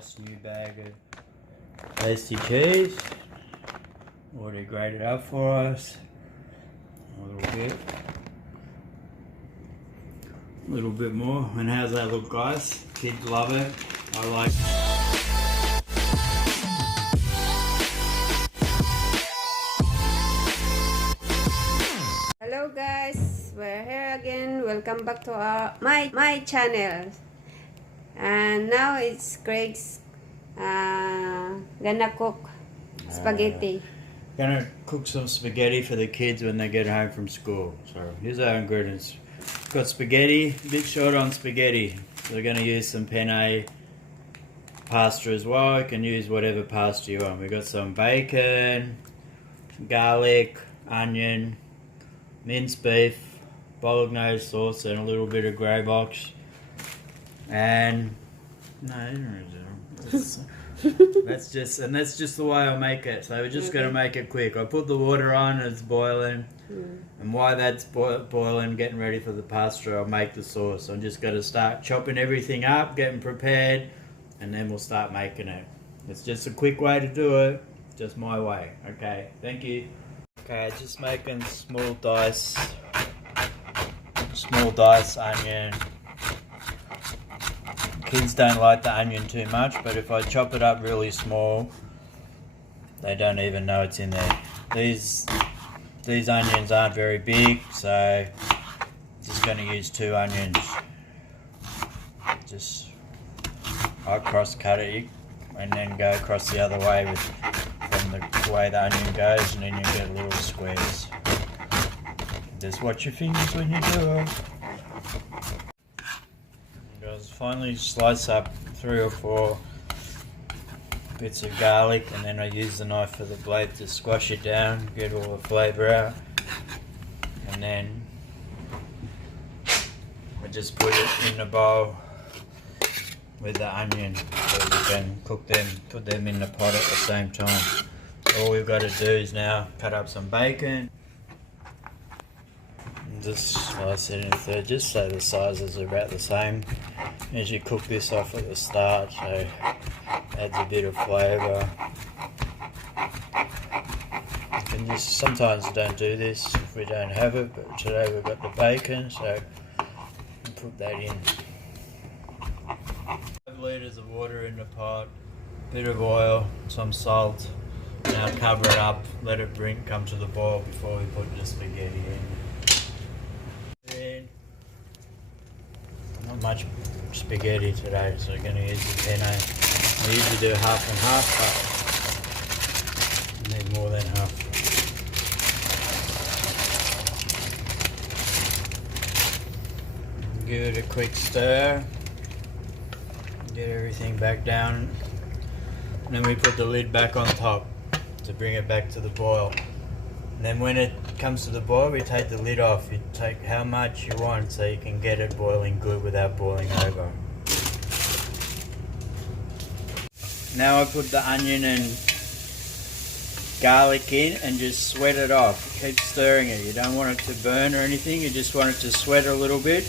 Nice new bag of tasty cheese. Already grated up for us. A little bit. A little bit more. And how's that look, guys? Kids love it. I like it. Hello guys, we're here again. Welcome back to my channel. And now it's Craig's gonna cook spaghetti. Gonna cook some spaghetti for the kids when they get home from school. So here's our ingredients. Got spaghetti, a bit short on spaghetti. So we're gonna use some penne pasta as well. You can use whatever pasta you want. We got some bacon, garlic, onion, minced beef, bolognese sauce, and a little bit of grey box. And that's just the way I make it. So we're just gonna make it quick. I put the water on, it's boiling, and while that's boiling, getting ready for the pasta, I'll make the sauce. I'm just gonna start chopping everything up, getting prepared, and then we'll start making it. It's just a quick way to do it, just my way. Okay, thank you. Okay, just making small dice onion. Kids don't like the onion too much, but if I chop it up really small, they don't even know it's in there. These onions aren't very big, so just going to use 2 onions. I cross cut it and then go across the other way from the way the onion goes, and then you get little squares. Just watch your fingers when you do it. Guys, finally slice up 3 or 4 bits of garlic, and then I use the knife for the blade to squash it down, get all the flavour out, and then I just put it in a bowl with the onion so we can cook them, put them in the pot at the same time. All we've got to do is now cut up some bacon. Just slice it in thirds, just so the sizes are about the same as you cook this off at the start, so adds a bit of flavour. You can just, sometimes we don't do this if we don't have it, but today we've got the bacon, so we'll put that in. 5 litres of water in the pot, bit of oil, some salt. Now cover it up, let it come to the boil before we put the spaghetti in. Not much spaghetti today, so we're going to use the penne. I usually do half and half, but I need more than half. Give it a quick stir, get everything back down, and then we put the lid back on top to bring it back to the boil. And then when it comes to the boil, we take the lid off. You take how much you want so you can get it boiling good without boiling over. Now I put the onion and garlic in and just sweat it off. Keep stirring it. You don't want it to burn or anything. You just want it to sweat a little bit.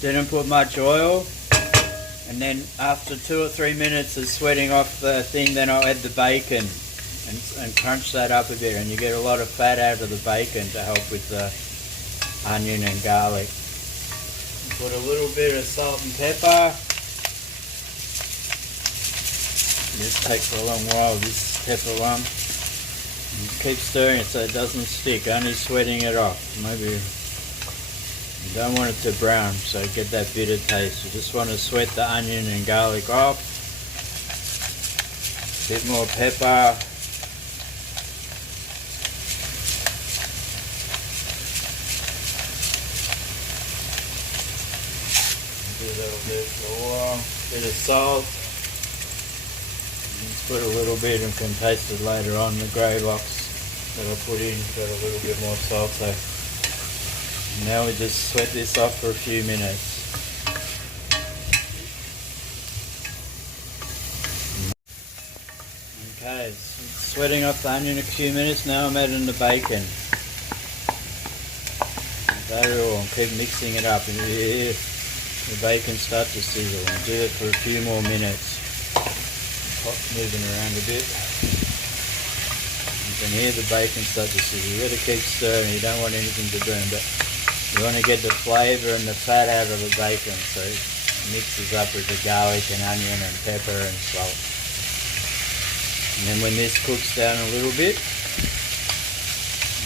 Didn't put much oil. And then after 2 or 3 minutes of sweating off the thing, then I'll add the bacon. And crunch that up a bit, and you get a lot of fat out of the bacon to help with the onion and garlic. Put a little bit of salt and pepper. This takes a long while, this pepper one. And keep stirring it so it doesn't stick, only sweating it off. Maybe you don't want it to brown, so get that bitter taste. You just want to sweat the onion and garlic off. A bit more pepper. A little bit of oil, bit of salt. Just put a little bit and can taste it later on. The grey box that I put in got a little bit more salt. So now we just sweat this off for a few minutes. Okay, sweating off the onion a few minutes. Now I'm adding the bacon. Keep mixing it up, and you, the bacon start to sizzle, and do it for a few more minutes. pot moving around a bit. You can hear the bacon start to sizzle. You got to keep stirring. You don't want anything to burn, but you want to get the flavour and the fat out of the bacon, so it mixes up with the garlic and onion and pepper and salt. And then when this cooks down a little bit,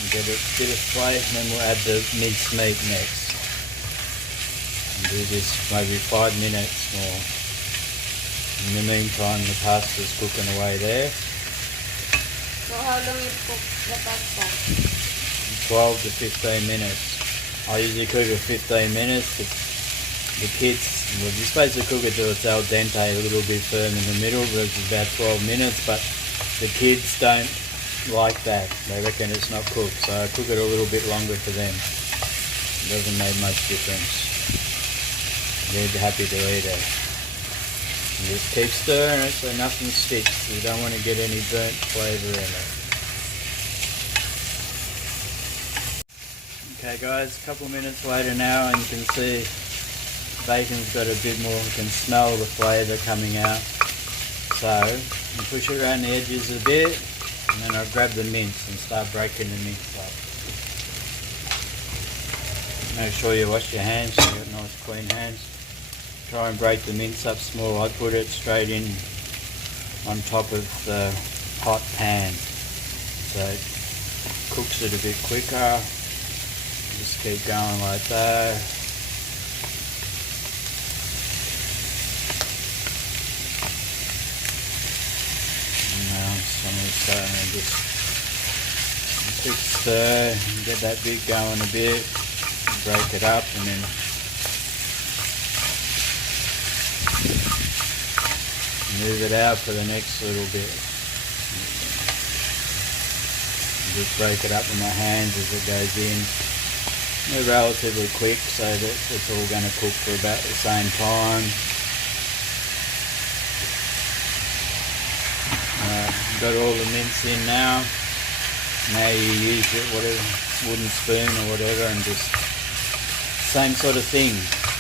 you get a bit of flavour, and then we'll add the minced meat next. And do this maybe 5 minutes more. In the meantime, the pasta's cooking away there. So how long you cook the pasta? 12 to 15 minutes. I usually cook it 15 minutes. The kids, well, you're supposed to cook it till it's al dente, a little bit firm in the middle, but it's about 12 minutes, but the kids don't like that. They reckon it's not cooked, so I cook it a little bit longer for them. It doesn't make much difference. They're happy to eat it. And just keep stirring it so nothing sticks. You don't want to get any burnt flavour in it. Okay guys, a couple of minutes later now, and you can see bacon's got a bit more, you can smell the flavour coming out. So, you push it around the edges a bit, and then I'll grab the mince and start breaking the mince up. Make sure you wash your hands so you've got nice clean hands. Try and break the mince up small. I put it straight in on top of the hot pan, so it cooks it a bit quicker. Just keep going like that. And now someone's starting to just quick stir, get that bit going a bit, break it up, and then move it out for the next little bit. Just break it up in my hands as it goes in. They're relatively quick so that it's all going to cook for about the same time. Got all the mince in now. Now you use it, whatever wooden spoon or whatever, and just same sort of thing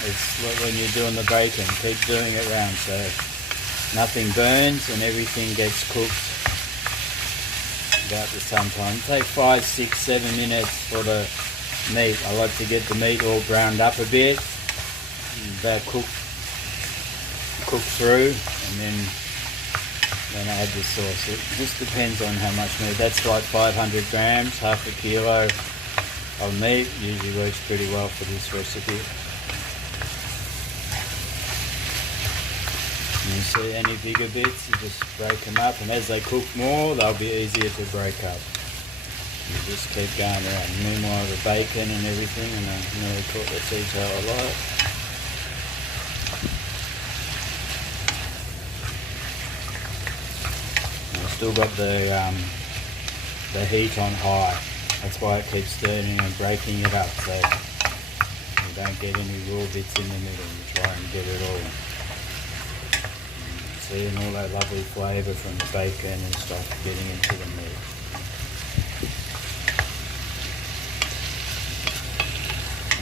as when you're doing the bacon. Keep doing it round so nothing burns and everything gets cooked about the same time. Take 5, 6, 7 minutes for the meat. I like to get the meat all browned up a bit, about cook through, and then I add the sauce. It just depends on how much meat. That's like 500 grams, half a kilo of meat. Usually works pretty well for this recipe. And you see any bigger bits, you just break them up, and as they cook more, they'll be easier to break up. You just keep going around. Meanwhile, the bacon and everything, and I nearly caught the detail a lot. I've still got the heat on high. That's why it keeps turning and breaking it up, so you don't get any raw bits in the middle. You try and get it all. And all that lovely flavour from the bacon and stuff getting into the meat.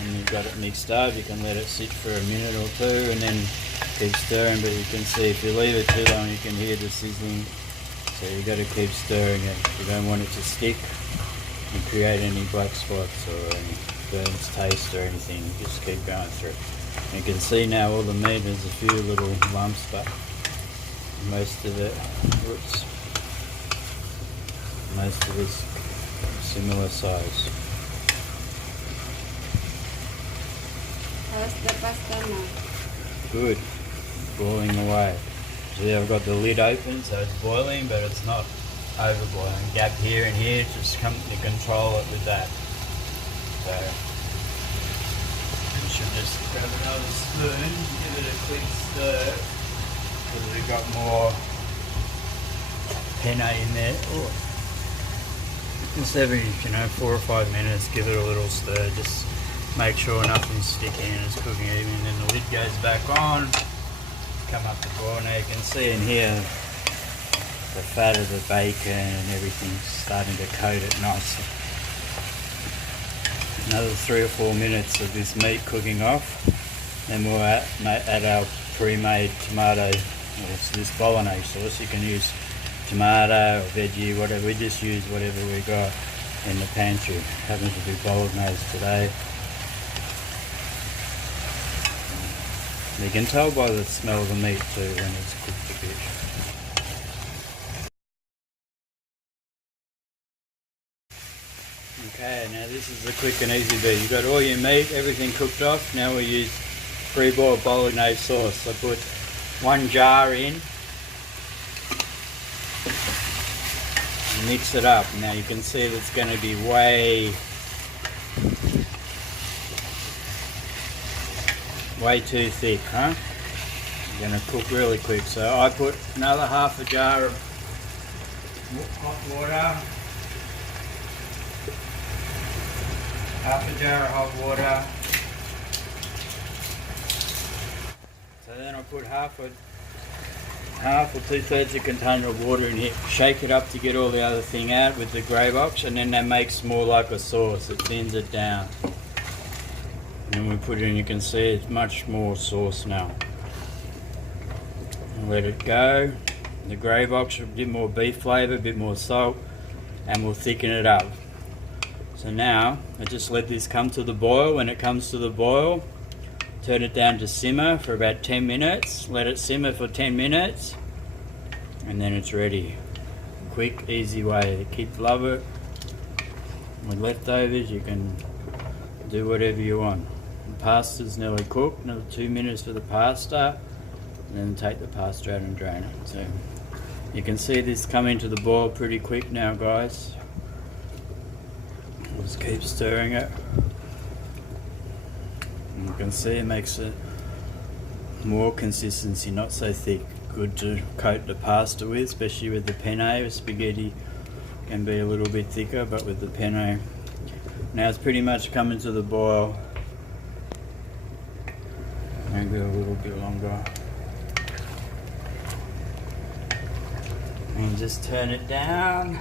When you've got it mixed up, you can let it sit for a minute or two and then keep stirring, but you can see if you leave it too long you can hear the sizzling, so you've got to keep stirring it. You don't want it to stick and create any black spots or any burns taste or anything. You just keep going through. You can see now all the meat, there's a few little lumps, but most of it's similar size. How's the pasta now? Good, boiling away. See, I've got the lid open, so it's boiling, but it's not over boiling. Gap here and here, just come to control it with that. So you should just grab another spoon, give it a quick stir. Because we've got more penne in there. Oh. Just every 4 or 5 minutes, give it a little stir. Just make sure nothing's sticking and it's cooking even. And then the lid goes back on. Come up to boil. Now you can see in here the fat of the bacon and everything's starting to coat it nicely. Another 3 or 4 minutes of this meat cooking off. Then we'll add our pre-made tomato It's this bolognese sauce. You can use tomato or veggie, whatever. We just use whatever we got in the pantry. Happens to be bolognese today. You can tell by the smell of the meat too when it's cooked a bit. Okay, now this is the quick and easy bit. You've got all your meat, everything cooked off. Now we use pre-boiled bolognese sauce. I put 1 jar in and mix it up. Now you can see that it's going to be way too thick, huh? It's going to cook really quick. So I put another half a jar of hot water. Half a jar of hot water. So then I put half or 2/3 a container of water in here. Shake it up to get all the other thing out with the grey box, and then that makes more like a sauce. It thins it down. And then we put it in, you can see it's much more sauce now. And let it go. The grey box, a bit more beef flavour, a bit more salt, and we'll thicken it up. So now I just let this come to the boil. When it comes to the boil, turn it down to simmer for about 10 minutes. Let it simmer for 10 minutes and then it's ready. Quick, easy way. Kids love it. With leftovers you can do whatever you want. The pasta's nearly cooked. Another 2 minutes for the pasta, and then take the pasta out and drain it. So you can see this coming to the boil pretty quick now, guys. Just keep stirring it. And you can see it makes it more consistency, not so thick. Good to coat the pasta with, especially with the penne. Spaghetti can be a little bit thicker, but with the penne. Now it's pretty much coming to the boil. Maybe a little bit longer. And just turn it down.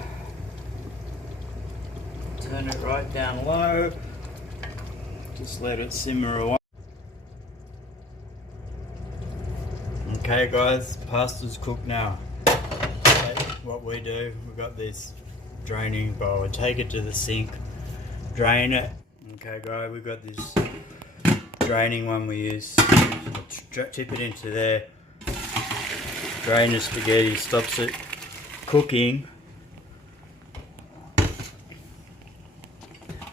Turn it right down low. Just let it simmer away. Okay guys, pasta's cooked now. Okay, what we do, we've got this draining bowl. We take it to the sink, drain it. Okay guys, we've got this draining one we use. Tip it into there. Drain the spaghetti, stops it cooking.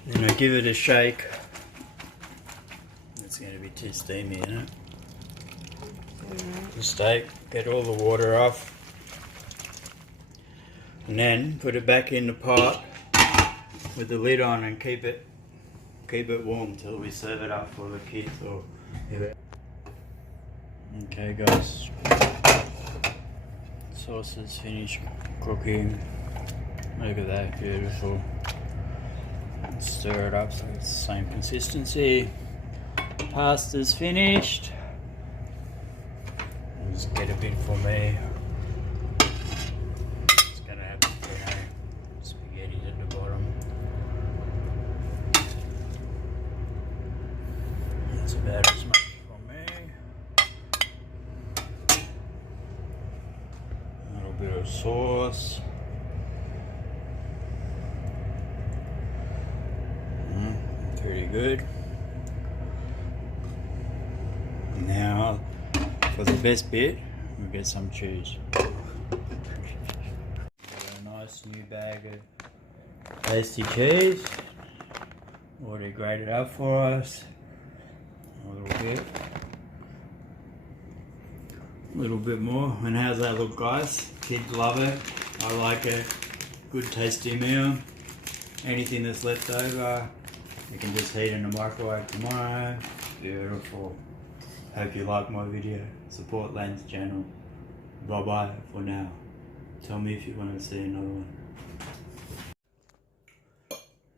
Then I give it a shake. It's going to be too steamy, isn't it? Just get all the water off. And then put it back in the pot with the lid on and keep it warm till we serve it up for the kids or Okay guys. Sauce is finished cooking. Look at that, beautiful. Stir it up so it's the same consistency. Pasta's finished. I'll just get a bit for me. It's gonna have spaghetti at the bottom. That's about as much for me. A little bit of sauce. Pretty good. Now for the best bit, we'll get some cheese. Got a nice new bag of tasty cheese. Already grated up for us. A little bit more. And how's that look, guys? Kids love it. I like it. Good tasty meal. Anything that's left over, you can just heat in the microwave tomorrow. Beautiful. Hope you like my video. Support Lane's channel. Bye bye for now. Tell me if you want to see another one.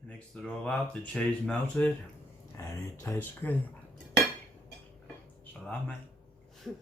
Mix it all up, the cheese melted, and it tastes great. Salam, mate.